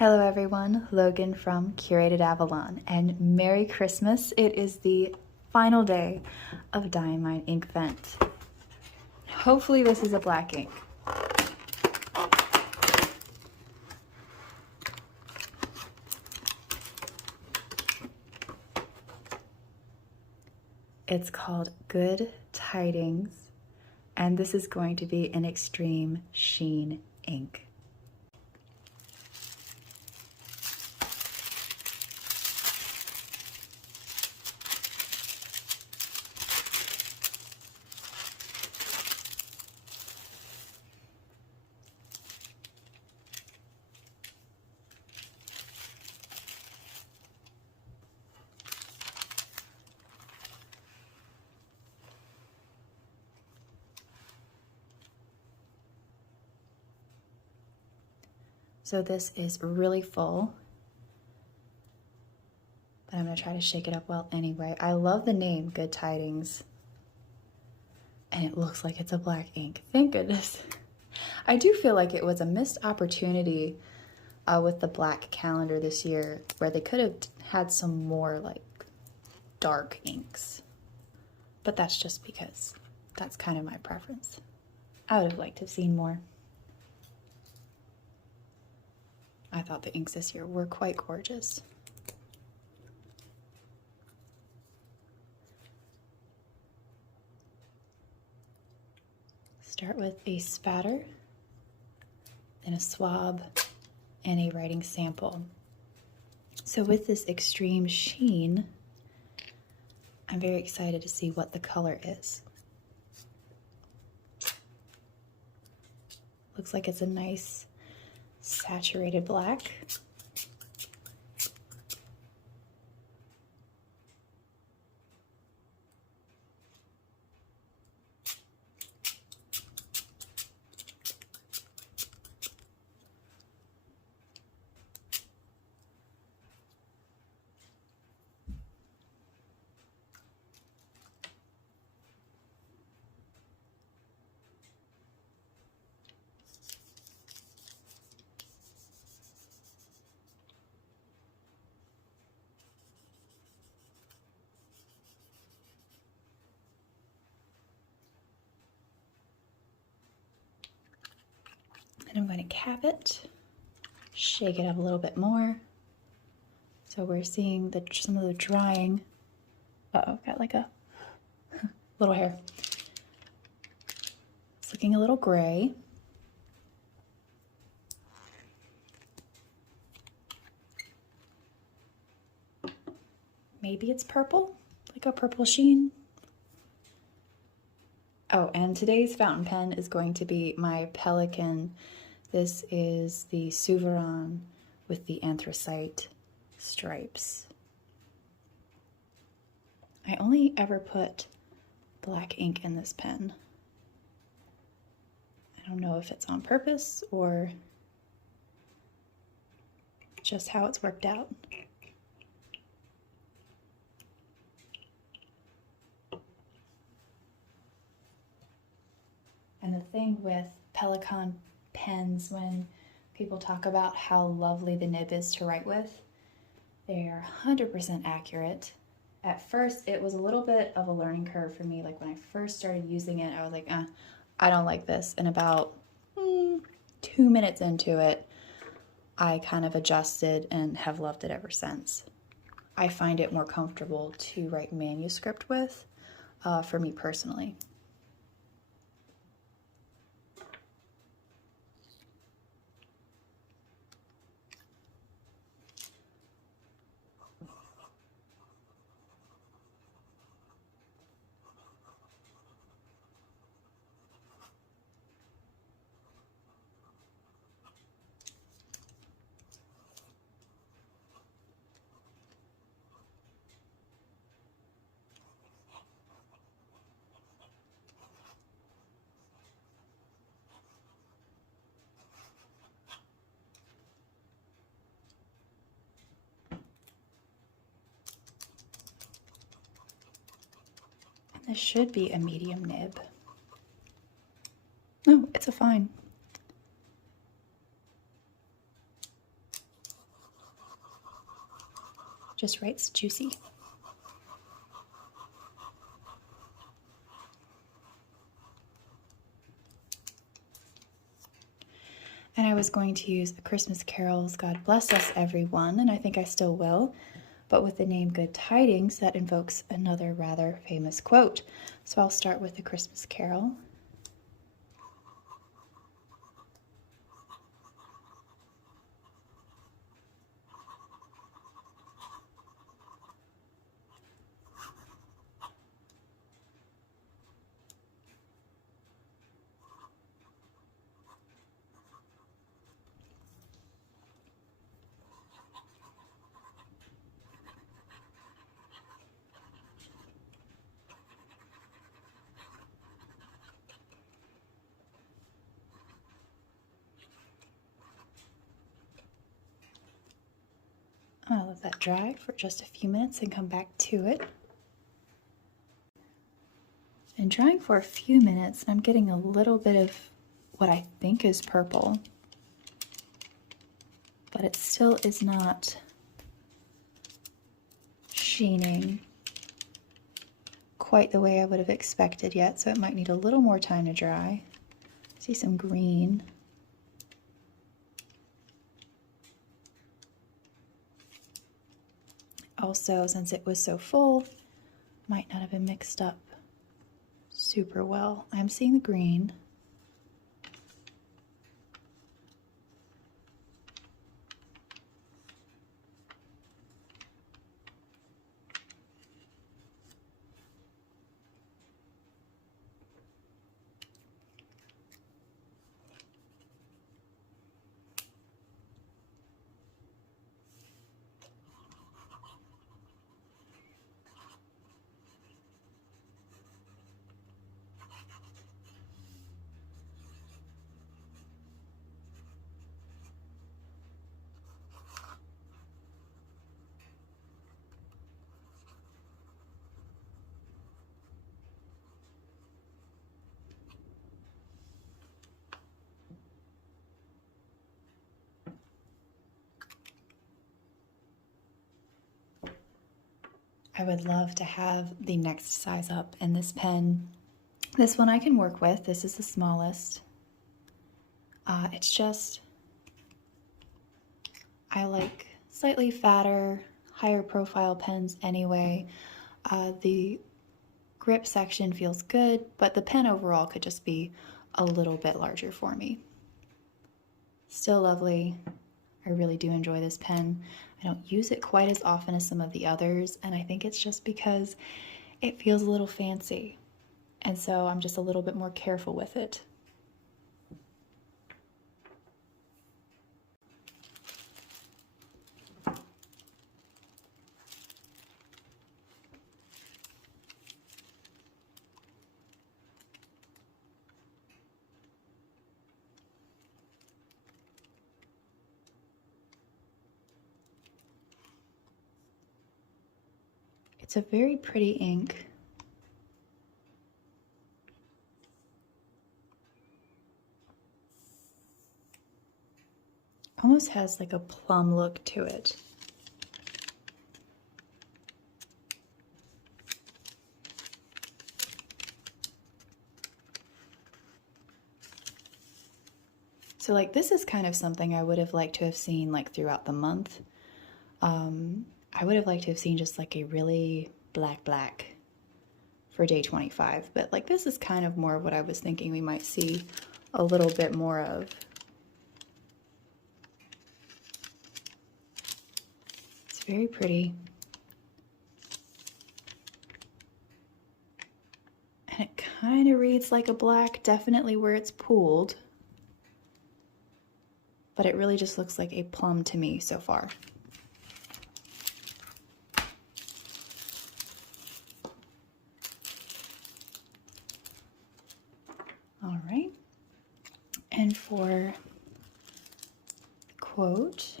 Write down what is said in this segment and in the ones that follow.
Hello everyone, Logan from Curated Avalon, and Merry Christmas. It is the final day of Diamine Inkvent. Hopefully this is a black ink. It's called Good Tidings, and this is going to be an extreme Sheen ink. So this is really full, but I'm gonna try to shake it up well anyway. I love the name, Good Tidings, and it looks like it's a black ink. Thank goodness. I do feel like it was a missed opportunity with the black calendar this year, where they could have had some more like dark inks, but that's just because that's kind of my preference. I would have liked to have seen more. I thought the inks this year were quite gorgeous. Start with a spatter, then a swab, and a writing sample. So with this extreme sheen, I'm very excited to see what the color is. Looks like it's a nice saturated black. And I'm going to cap it, shake it up a little bit more. So we're seeing some of the drying. Uh-oh, got like a little hair. It's looking a little gray. Maybe it's purple, like a purple sheen. Oh, and today's fountain pen is going to be my Pelican. This is the Suon with the anthracite stripes. I only ever put black ink in this pen. I don't know if it's on purpose or just how it's worked out. And the thing with Pelican pens, when people talk about how lovely the nib is to write with, they are 100% accurate. At first, it was a little bit of a learning curve for me. Like when I first started using it, I was like, I don't like this. And about 2 minutes into it, I kind of adjusted and have loved it ever since. I find it more comfortable to write manuscript with, for me personally. This should be a medium nib. No, it's a fine. just writes juicy. And I was going to use A Christmas Carol's God Bless Us Everyone, and I think I still will, but with the name Good Tidings, that invokes another rather famous quote. So I'll start with A Christmas Carol. I'll let that dry for just a few minutes and come back to it. And drying for a few minutes, I'm getting a little bit of what I think is purple, but it still is not sheening quite the way I would have expected yet, so it might need a little more time to dry. I see some green. Also, since it was so full, might not have been mixed up super well. I'm seeing the green. I would love to have the next size up in this pen. This one I can work with. This is the smallest. It's just, I like slightly fatter, higher profile pens anyway. The grip section feels good, but the pen overall could just be a little bit larger for me. Still lovely. I really do enjoy this pen. I don't use it quite as often as some of the others, and I think it's just because it feels a little fancy. And so I'm just a little bit more careful with it. It's a very pretty ink. Almost has like a plum look to it. So like this is kind of something I would have liked to have seen like throughout the month. I would have liked to have seen just like a really black for day 25, but like this is kind of more of what I was thinking we might see a little bit more of. It's very pretty. And it kind of reads like a black, definitely where it's pooled, but it really just looks like a plum to me so far. All right, and for the quote,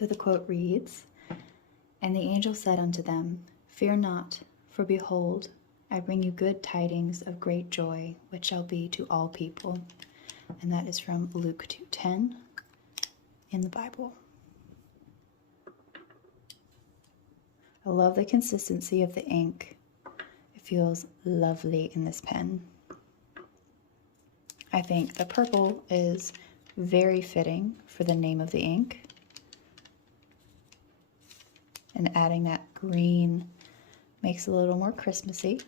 So the quote reads, "And the angel said unto them, Fear not, for behold, I bring you good tidings of great joy, which shall be to all people." And that is from Luke 2:10 in the Bible. I love the consistency of the ink. It feels lovely in this pen. I think the purple is very fitting for the name of the ink. And adding that green makes it a little more Christmassy.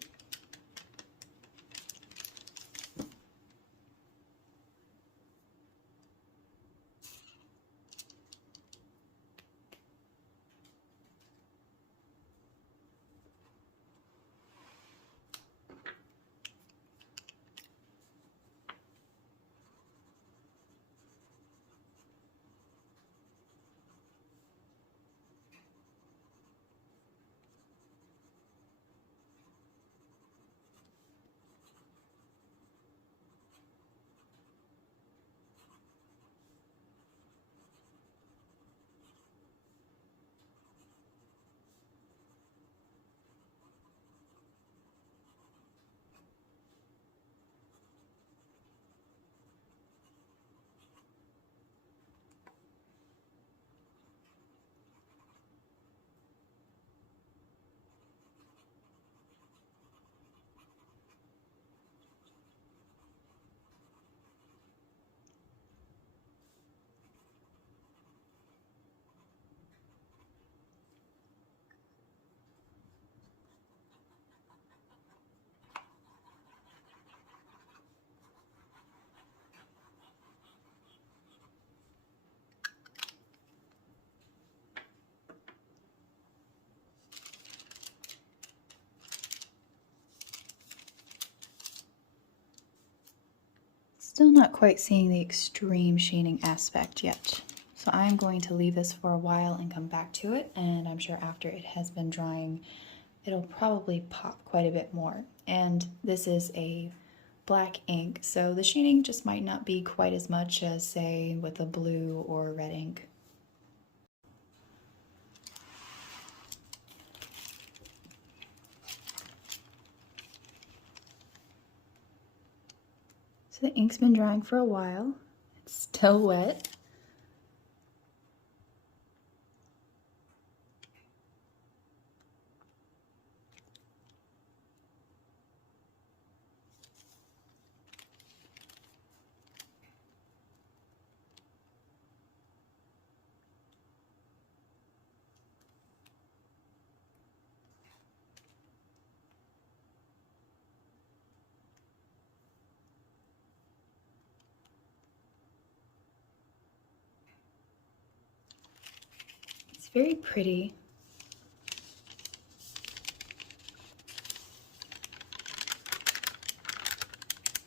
Still not quite seeing the extreme sheening aspect yet. So I'm going to leave this for a while and come back to it, and I'm sure after it has been drying, it'll probably pop quite a bit more. And this is a black ink, so the sheening just might not be quite as much as, say, with a blue or red ink. So the ink's been drying for a while. It's still wet. It's very pretty.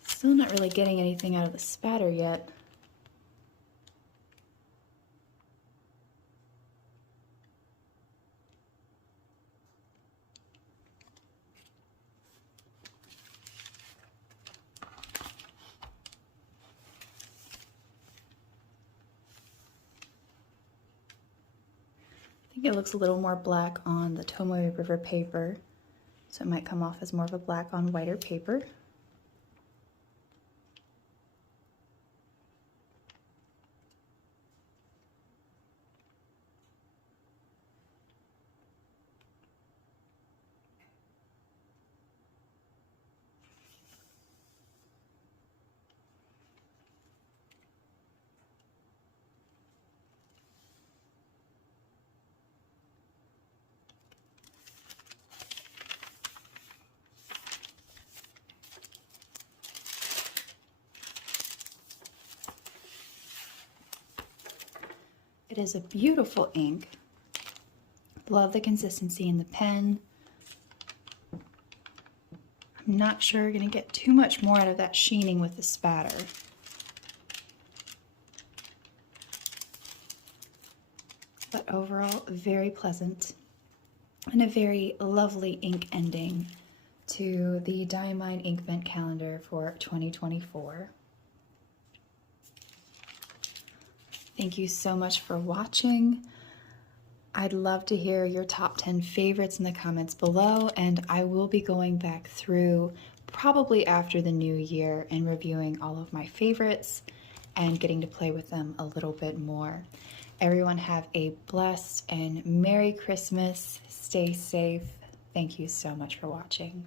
Still not really getting anything out of the spatter yet. I think it looks a little more black on the Tomoe River paper, so it might come off as more of a black on whiter paper. It is a beautiful ink. Love the consistency in the pen. I'm not sure you're gonna get too much more out of that sheening with the spatter. But overall, very pleasant and a very lovely ink ending to the Diamine Inkvent calendar for 2024. Thank you so much for watching. I'd love to hear your top 10 favorites in the comments below, and I will be going back through probably after the new year and reviewing all of my favorites and getting to play with them a little bit more. Everyone have a blessed and Merry Christmas. Stay safe. Thank you so much for watching.